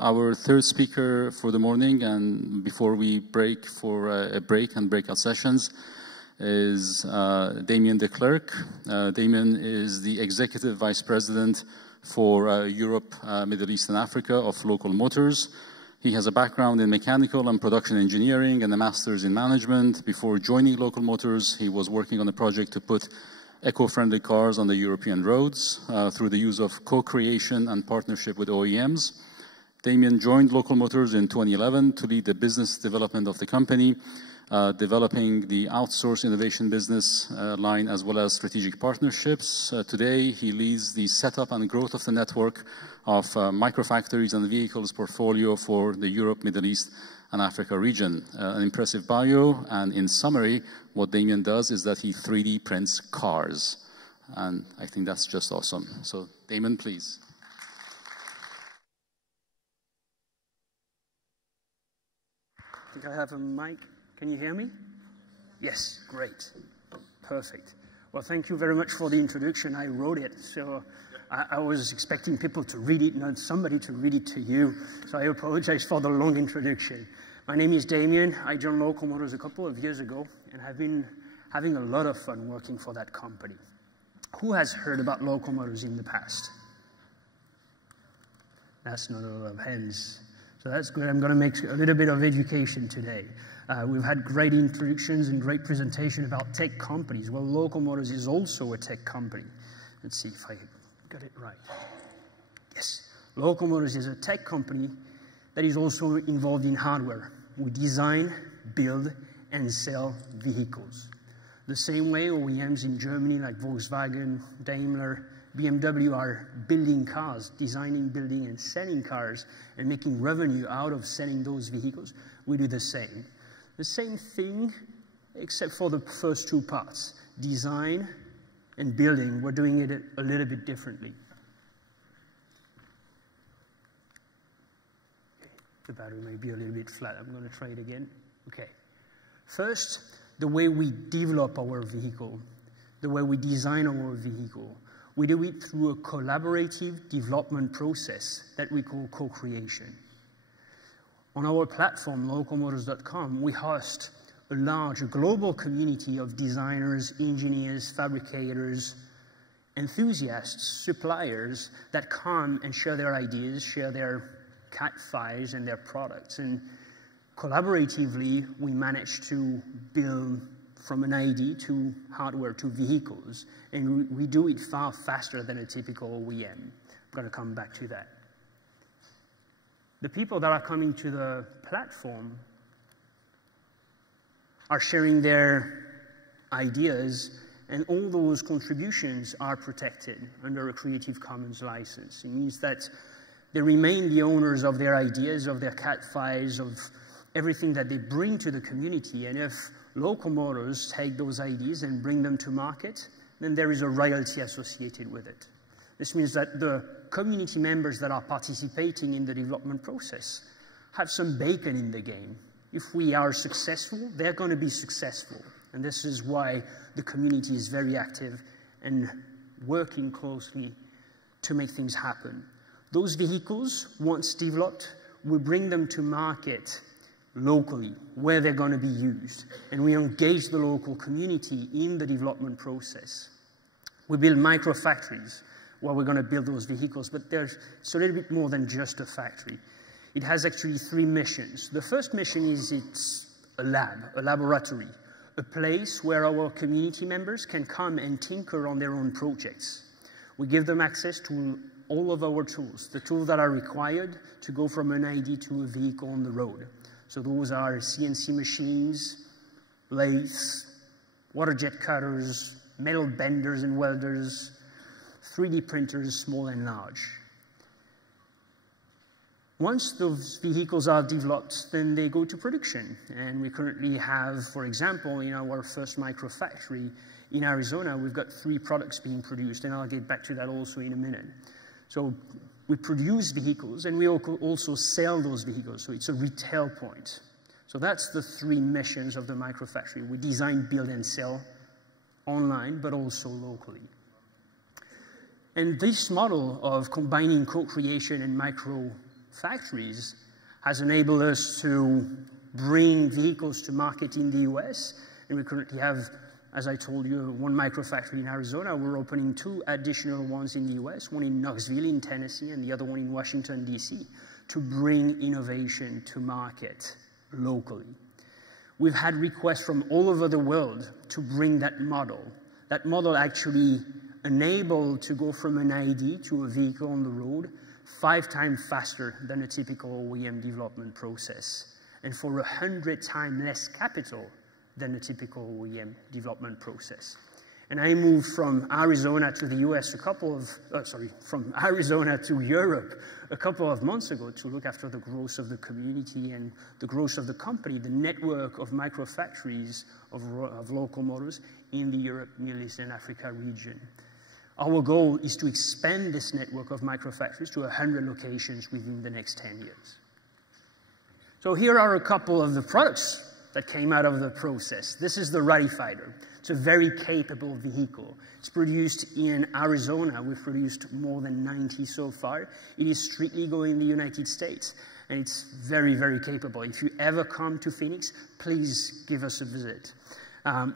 Our third speaker for the morning, and before we break for a break and breakout sessions, is Damien Declercq. Damien is the Executive Vice President for Europe, Middle East and Africa of Local Motors. He has a background in mechanical and production engineering and a master's in management. Before joining Local Motors, he was working on a project to put eco-friendly cars on the European roads through the use of co-creation and partnership with OEMs. Damien joined Local Motors in 2011 to lead the business development of the company, developing the outsource innovation business line as well as strategic partnerships. Today, he leads the setup and growth of the network of microfactories and vehicles portfolio for the Europe, Middle East, and Africa region. An impressive bio, and in summary, what Damien does is that he 3D prints cars. And I think that's just awesome. So, Damien, please. I think I have a mic. Can you hear me? Yes, great. Perfect. Well, thank you very much for the introduction. I wrote it, so I was expecting people to read it, not somebody to read it to you. So I apologize for the long introduction. My name is Damien. I joined Local Motors a couple of years ago, and I've been having a lot of fun working for that company. Who has heard about Local Motors in the past? That's not a lot of hands. So that's good. I'm going to make a little bit of education today. We've had great introductions and great presentation about tech companies. Well, Local Motors is also a tech company. Let's see if I got it right. Yes. Local Motors is a tech company that is also involved in hardware. We design, build, and sell vehicles. The same way OEMs in Germany like Volkswagen, Daimler, BMW are building cars, designing, building, and selling cars, and making revenue out of selling those vehicles. We do the same. The same thing, except for the first two parts, design and building. We're doing it a little bit differently. The battery may be a little bit flat. I'm going to try it again. Okay. First, the way we develop our vehicle, the way we design our vehicle. We do it through a collaborative development process that we call co-creation. On our platform, localmotors.com, we host a large global community of designers, engineers, fabricators, enthusiasts, suppliers that come and share their ideas, share their CAD files and their products. And collaboratively, we manage to build from an idea to hardware to vehicles, and we do it far faster than a typical OEM. I'm going to come back to that. The people that are coming to the platform are sharing their ideas, and all those contributions are protected under a Creative Commons license. It means that they remain the owners of their ideas, of their CAD files, of everything that they bring to the community, and if Local Motors take those ideas and bring them to market, then there is a royalty associated with it. This means that the community members that are participating in the development process have some bacon in the game. If we are successful, they're going to be successful. And this is why the community is very active and working closely to make things happen. Those vehicles, once developed, we bring them to market locally, where they're going to be used. And we engage the local community in the development process. We build microfactories where we're going to build those vehicles, but it's a little bit more than just a factory. It has actually three missions. The first mission is it's a lab, a laboratory, a place where our community members can come and tinker on their own projects. We give them access to all of our tools, the tools that are required to go from an idea to a vehicle on the road. So those are CNC machines, lathes, water jet cutters, metal benders and welders, 3D printers, small and large. Once those vehicles are developed, then they go to production. And we currently have, for example, in our first microfactory in Arizona, we've got 3 products being produced, and I'll get back to that also in a minute. So we produce vehicles, and we also sell those vehicles, so it's a retail point. So that's the 3 missions of the microfactory. We design, build, and sell online, but also locally. And this model of combining co-creation and factories has enabled us to bring vehicles to market in the US. And we currently have, as I told you, one microfactory in Arizona. We're opening 2 additional ones in the US, one in Knoxville in Tennessee and the other one in Washington, DC, to bring innovation to market locally. We've had requests from all over the world to bring that model. That model actually enabled to go from an ID to a vehicle on the road 5 times faster than a typical OEM development process, and for 100 times less capital than a typical OEM development process. And I moved from Arizona to the US from Arizona to Europe a couple of months ago to look after the growth of the community and the growth of the company, the network of microfactories of local models in the Europe, Middle East, and Africa region. Our goal is to expand this network of microfactories to 100 locations within the next 10 years. So here are a couple of the products that came out of the process. This is the Radish Fighter. It's a very capable vehicle. It's produced in Arizona. We've produced more than 90 so far. It is strictly going in the United States, and it's very, very capable. If you ever come to Phoenix, please give us a visit.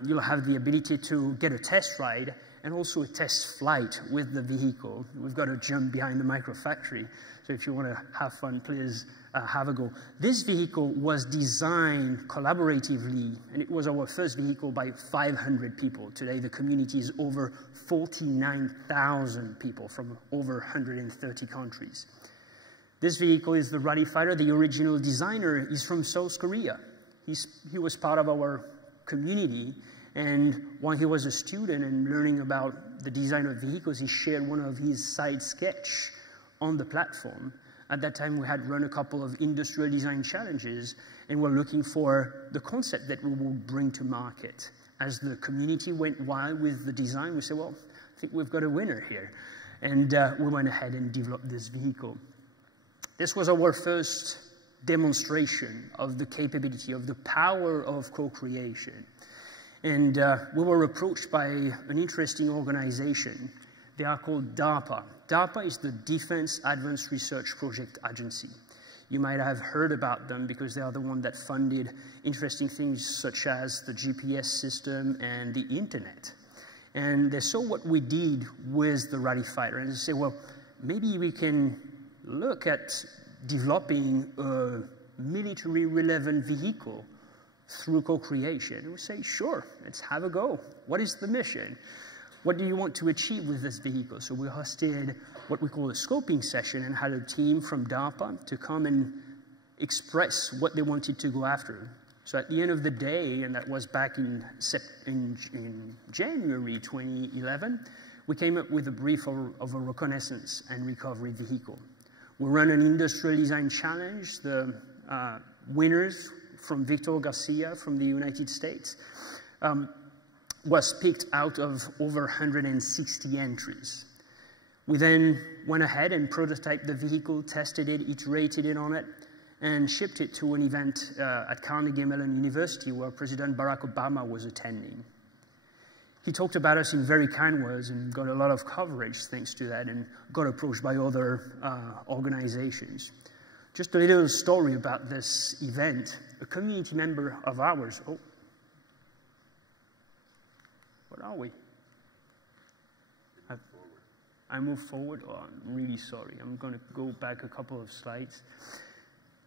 You'll have the ability to get a test ride and also a test flight with the vehicle. We've got to jump behind the microfactory, so if you want to have fun, please have a go. This vehicle was designed collaboratively, and it was our first vehicle by 500 people. Today, the community is over 49,000 people from over 130 countries. This vehicle is the Radish Fighter. The original designer is from South Korea. He was part of our community, and while he was a student and learning about the design of vehicles, he shared one of his side sketch on the platform. At that time, we had run a couple of industrial design challenges, and we're looking for the concept that we would bring to market. As the community went wild with the design, we said, well, I think we've got a winner here. And we went ahead and developed this vehicle. This was our first demonstration of the capability, of the power of co-creation. And we were approached by an interesting organization. They are called DARPA. DARPA is the Defense Advanced Research Project Agency. You might have heard about them because they are the one that funded interesting things such as the GPS system and the internet. And they saw what we did with the Radish Fighter, and they said, well, maybe we can look at developing a military-relevant vehicle through co-creation. And we say, sure, let's have a go. What is the mission? What do you want to achieve with this vehicle? So we hosted what we call a scoping session and had a team from DARPA to come and express what they wanted to go after. So at the end of the day, and that was back in January 2011, we came up with a brief of a reconnaissance and recovery vehicle. We ran an industrial design challenge. The winners from Victor Garcia from the United States was picked out of over 160 entries. We then went ahead and prototyped the vehicle, tested it, iterated it on it, and shipped it to an event at Carnegie Mellon University where President Barack Obama was attending. He talked about us in very kind words and got a lot of coverage thanks to that, and got approached by other organizations. Just a little story about this event. A community member of ours, what are we? I moved forward. Oh, I'm really sorry. I'm going to go back a couple of slides.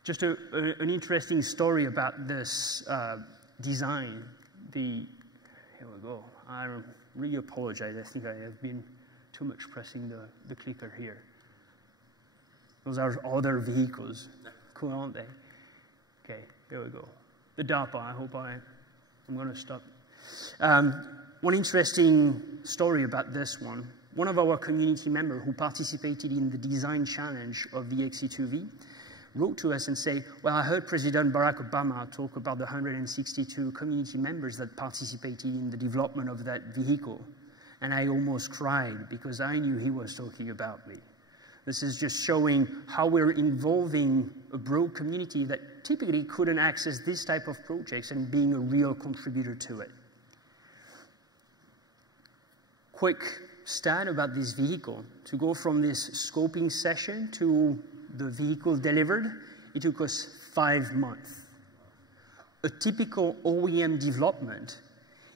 Just an interesting story about this design. Here we go. I really apologize. I think I have been too much pressing the clicker here. Those are other vehicles. Cool, aren't they? Okay, there we go. The DARPA, I hope I'm going to stop. One interesting story about this one. One of our community members who participated in the design challenge of the XC2V wrote to us and said, well, I heard President Barack Obama talk about the 162 community members that participated in the development of that vehicle. And I almost cried because I knew he was talking about me. This is just showing how we're involving a broad community that typically couldn't access this type of projects and being a real contributor to it. Quick stat about this vehicle. To go from this scoping session to the vehicle delivered, it took us 5 months. A typical OEM development,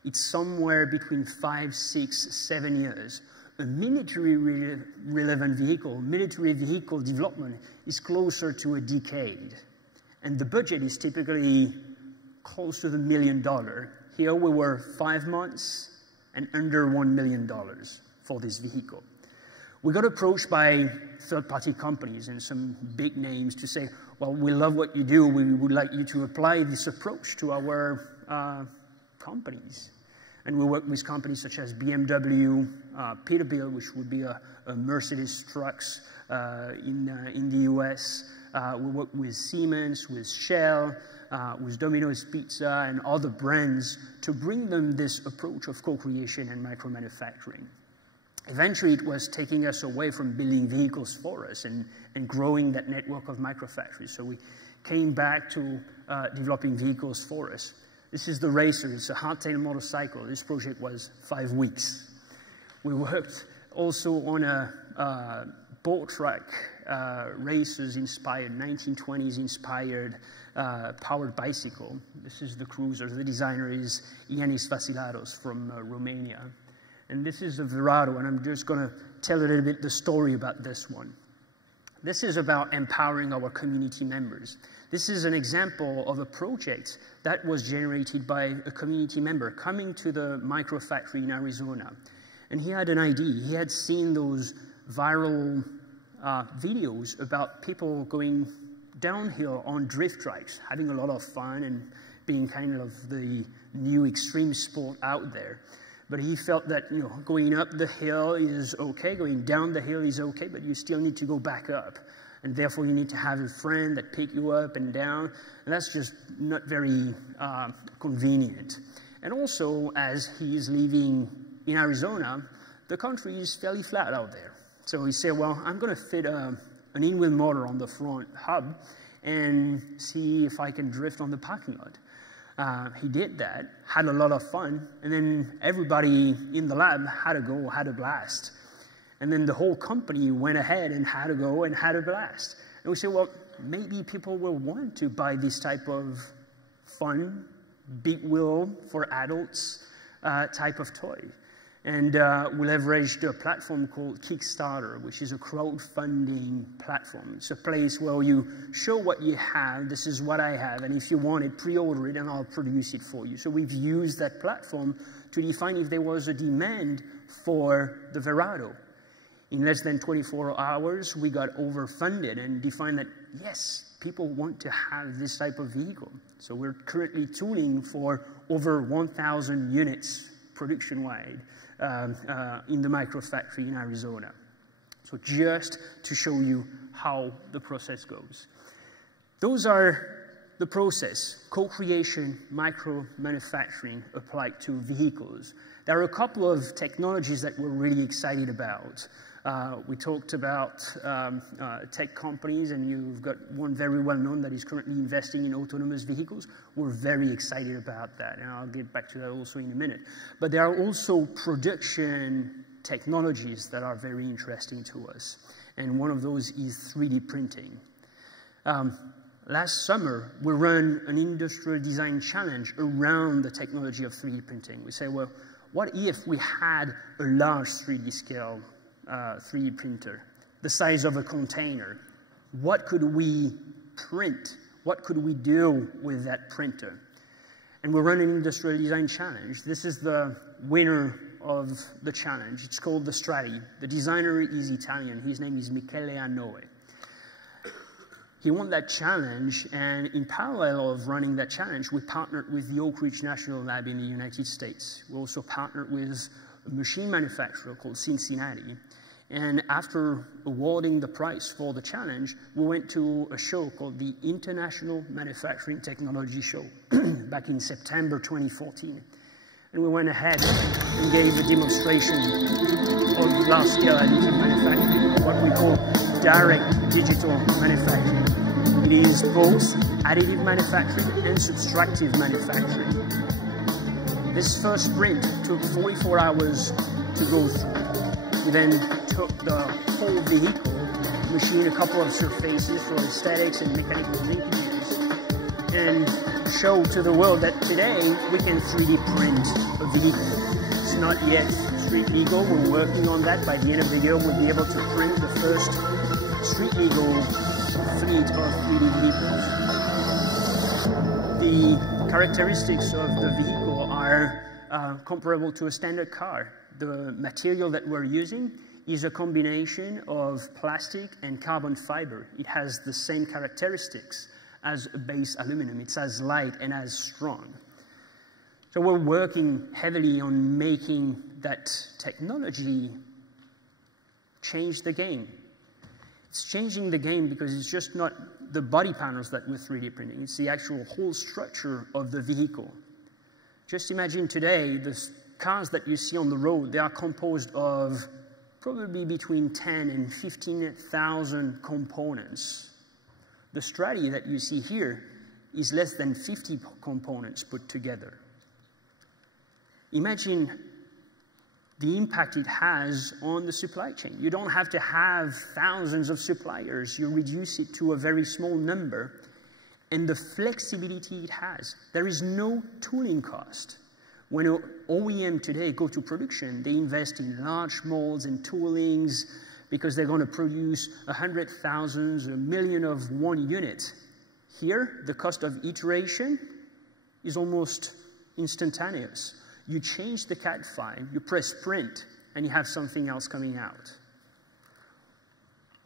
it's somewhere between 5, 6, 7 years. A military relevant vehicle, military vehicle development is closer to a decade. And the budget is typically close to the $1 million. Here we were 5 months and under $1 million for this vehicle. We got approached by third-party companies and some big names to say, well, we love what you do. We would like you to apply this approach to our companies. And we work with companies such as BMW, Peterbilt, which would be a Mercedes trucks in the US. We work with Siemens, with Shell, with Domino's Pizza, and other brands to bring them this approach of co-creation and micro-manufacturing. Eventually, it was taking us away from building vehicles for us and growing that network of microfactories. So we came back to developing vehicles for us. This is the Racer. It's a hardtail motorcycle. This project was 5 weeks. We worked also on a boat track, racers inspired, 1920s inspired powered bicycle. This is the cruiser. The designer is Yanis Vasilaros from Romania. And this is a Verado, and I'm just going to tell a little bit the story about this one. This is about empowering our community members. This is an example of a project that was generated by a community member coming to the microfactory in Arizona. And he had an idea. He had seen those viral videos about people going downhill on drift trikes, having a lot of fun and being kind of the new extreme sport out there. But he felt that, you know, going up the hill is okay, going down the hill is okay, but you still need to go back up. And therefore, you need to have a friend that pick you up and down. And that's just not very convenient. And also, as he's living in Arizona, the country is fairly flat out there. So he said, well, I'm going to fit an in-wheel motor on the front hub and see if I can drift on the parking lot. He did that, had a lot of fun, and then everybody in the lab had to go, had a blast. And then the whole company went ahead and had to go and had a blast. And we said, well, maybe people will want to buy this type of fun, big wheel for adults type of toy. And we leveraged a platform called Kickstarter, which is a crowdfunding platform. It's a place where you show what you have, this is what I have, and if you want it, pre-order it and I'll produce it for you. So we've used that platform to define if there was a demand for the Verado. In less than 24 hours, we got overfunded and defined that, yes, people want to have this type of vehicle. So we're currently tooling for over 1,000 units production-wide in the microfactory in Arizona. So just to show you how the process goes. Those are the process, co-creation, micro-manufacturing applied to vehicles. There are a couple of technologies that we're really excited about. We talked about tech companies, and you've got one very well-known that is currently investing in autonomous vehicles. We're very excited about that, and I'll get back to that also in a minute. But there are also production technologies that are very interesting to us, and one of those is 3D printing. Last summer, we ran an industrial design challenge around the technology of 3D printing. We say, well, what if we had a large 3D scale 3D printer, the size of a container? What could we print? What could we do with that printer? And we run an industrial design challenge. This is the winner of the challenge. It's called the Strati. The designer is Italian. His name is Michele Anoe. He won that challenge, and in parallel of running that challenge, we partnered with the Oak Ridge National Lab in the United States. We also partnered with a machine manufacturer called Cincinnati. And after awarding the prize for the challenge, we went to a show called the International Manufacturing Technology Show back in September 2014. And we went ahead and gave a demonstration of large-scale additive manufacturing, what we call direct digital manufacturing. It is both additive manufacturing and subtractive manufacturing. This first sprint took 44 hours to go through. We then took the whole vehicle machine a couple of surfaces for aesthetics and mechanical linkages and show to the world that today we can 3D print a vehicle. It's not yet street legal. We're working on that. By the end of the year, we'll be able to print the first street legal fleet of 3D vehicles. The characteristics of the vehicle are comparable to a standard car. The material that we're using is a combination of plastic and carbon fiber. It has the same characteristics as a base aluminum. It's as light and as strong. So we're working heavily on making that technology change the game. It's changing the game because it's just not the body panels that we're 3D printing. It's the actual whole structure of the vehicle. Just imagine today, the cars that you see on the road, they are composed of probably between 10 and 15,000 components. The Straddy that you see here is less than 50 components put together. Imagine the impact it has on the supply chain. You don't have to have thousands of suppliers. You reduce it to a very small number, and the flexibility it has. There is no tooling cost. When an OEM today go to production, they invest in large molds and toolings because they're going to produce 100,000, 1 million of one unit. Here, the cost of iteration is almost instantaneous. You change the CAD file, you press print, and you have something else coming out.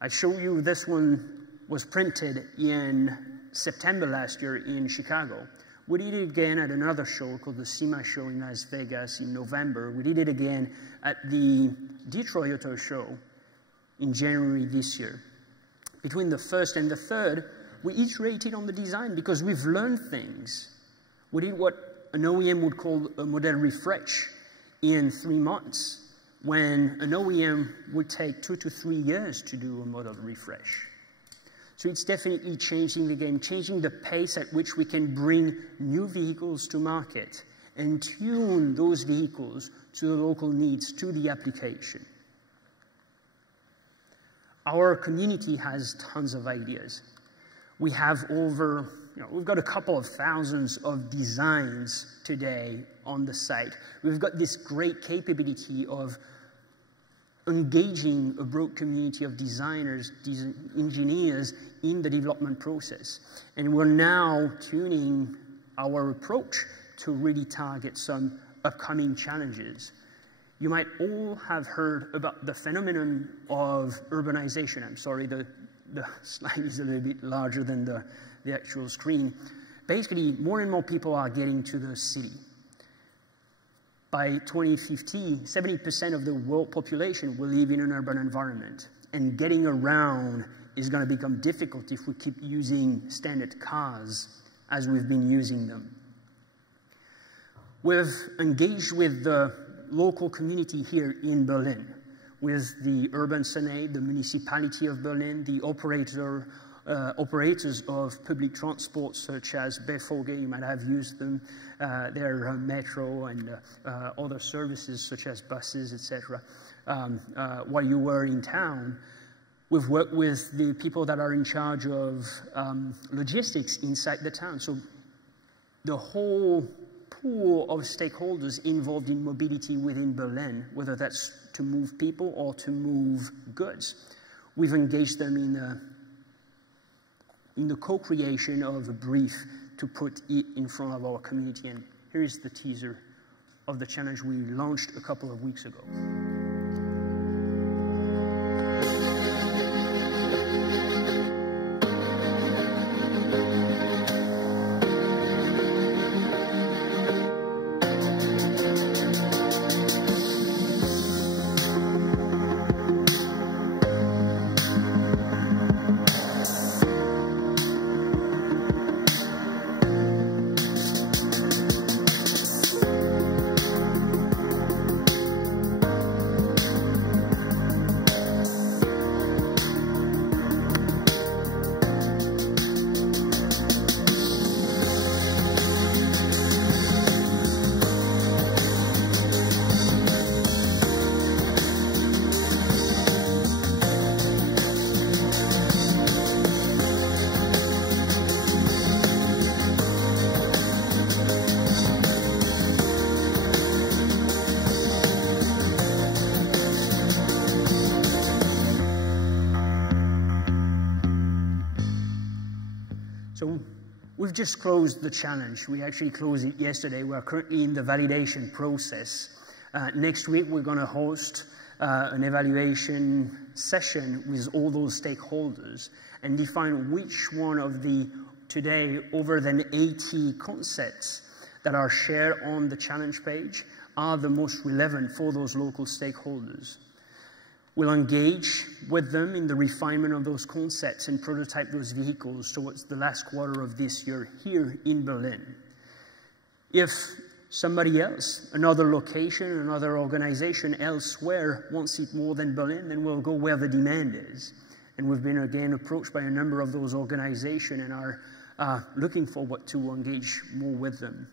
I show you this one was printed in September last year in Chicago. We did it again at another show called the SEMA show in Las Vegas in November. We did it again at the Detroit Auto Show in January this year. Between the first and the third, we iterated on the design because we've learned things. We did what an OEM would call a model refresh in 3 months, when an OEM would take 2 to 3 years to do a model refresh. So it's definitely changing the game, changing the pace at which we can bring new vehicles to market and tune those vehicles to the local needs, to the application. Our community has tons of ideas. We have we've got a couple of thousands of designs today on the site. We've got this great capability of engaging a broad community of designers, engineers in the development process. And we're now tuning our approach to really target some upcoming challenges. You might all have heard about the phenomenon of urbanization. I'm sorry, the slide is a little bit larger than the actual screen. Basically, more and more people are getting to the city. By 2050, 70% of the world population will live in an urban environment. And getting around is going to become difficult if we keep using standard cars as we've been using them. We've engaged with the local community here in Berlin, with the Urban Senate, the municipality of Berlin, the operators of public transport such as BVG, you might have used them, their metro and other services such as buses, etc. While you were in town, we've worked with the people that are in charge of logistics inside the town. So the whole pool of stakeholders involved in mobility within Berlin, whether that's to move people or to move goods. We've engaged them in the co-creation of a brief to put it in front of our community. And here is the teaser of the challenge we launched a couple of weeks ago. So we've just closed the challenge. We actually closed it yesterday. We're currently in the validation process. Next week, we're going to host an evaluation session with all those stakeholders and define which one of the today over than 80 concepts that are shared on the challenge page are the most relevant for those local stakeholders. We'll engage with them in the refinement of those concepts and prototype those vehicles towards the last quarter of this year here in Berlin. If somebody else, another location, another organization elsewhere wants it more than Berlin, then we'll go where the demand is. And we've been again approached by a number of those organizations and are looking forward to engage more with them.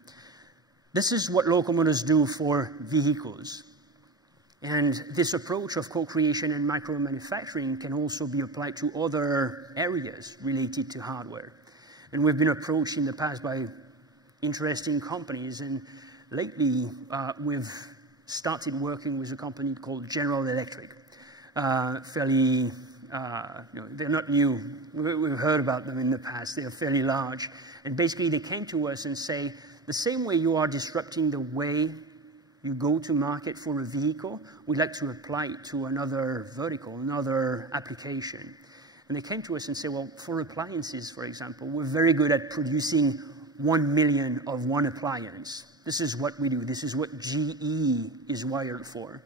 This is what locomotives do for vehicles. And this approach of co-creation and micro-manufacturing can also be applied to other areas related to hardware. And we've been approached in the past by interesting companies, and lately we've started working with a company called General Electric. They're not new. We've heard about them in the past. They're fairly large. And basically they came to us and say, the same way you are disrupting the way you go to market for a vehicle, we'd like to apply it to another vertical, another application. And they came to us and said, well, for appliances, for example, we're very good at producing 1 million of one appliance. This is what we do. This is what GE is wired for.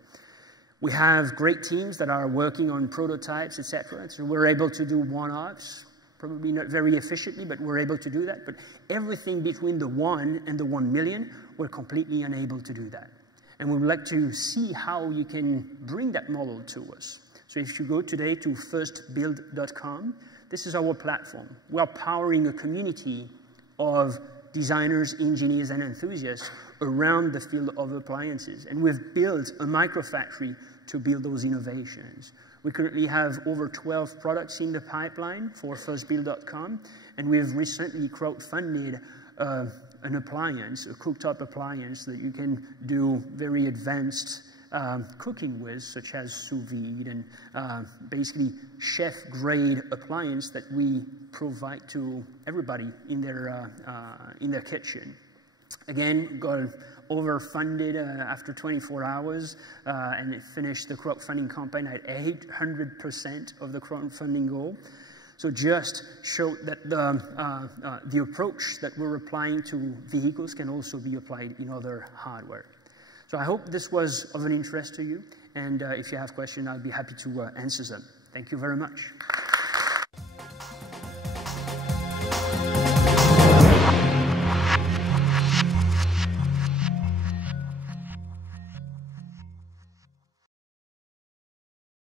We have great teams that are working on prototypes, etc. So we're able to do one-offs, probably not very efficiently, but we're able to do that. But everything between the 1 and the 1 million, we're completely unable to do that. And we would like to see how you can bring that model to us. So if you go today to firstbuild.com, this is our platform. We are powering a community of designers, engineers, and enthusiasts around the field of appliances. And we've built a microfactory to build those innovations. We currently have over 12 products in the pipeline for firstbuild.com, and we've recently crowdfunded an appliance, a cooktop appliance that you can do very advanced cooking with, such as sous vide, and basically chef-grade appliance that we provide to everybody in their kitchen. Again, got overfunded after 24 hours, and it finished the crowdfunding campaign at 800% of the crowdfunding goal. So just show that the approach that we're applying to vehicles can also be applied in other hardware. So I hope this was of an interest to you, and if you have questions, I'll be happy to answer them. Thank you very much.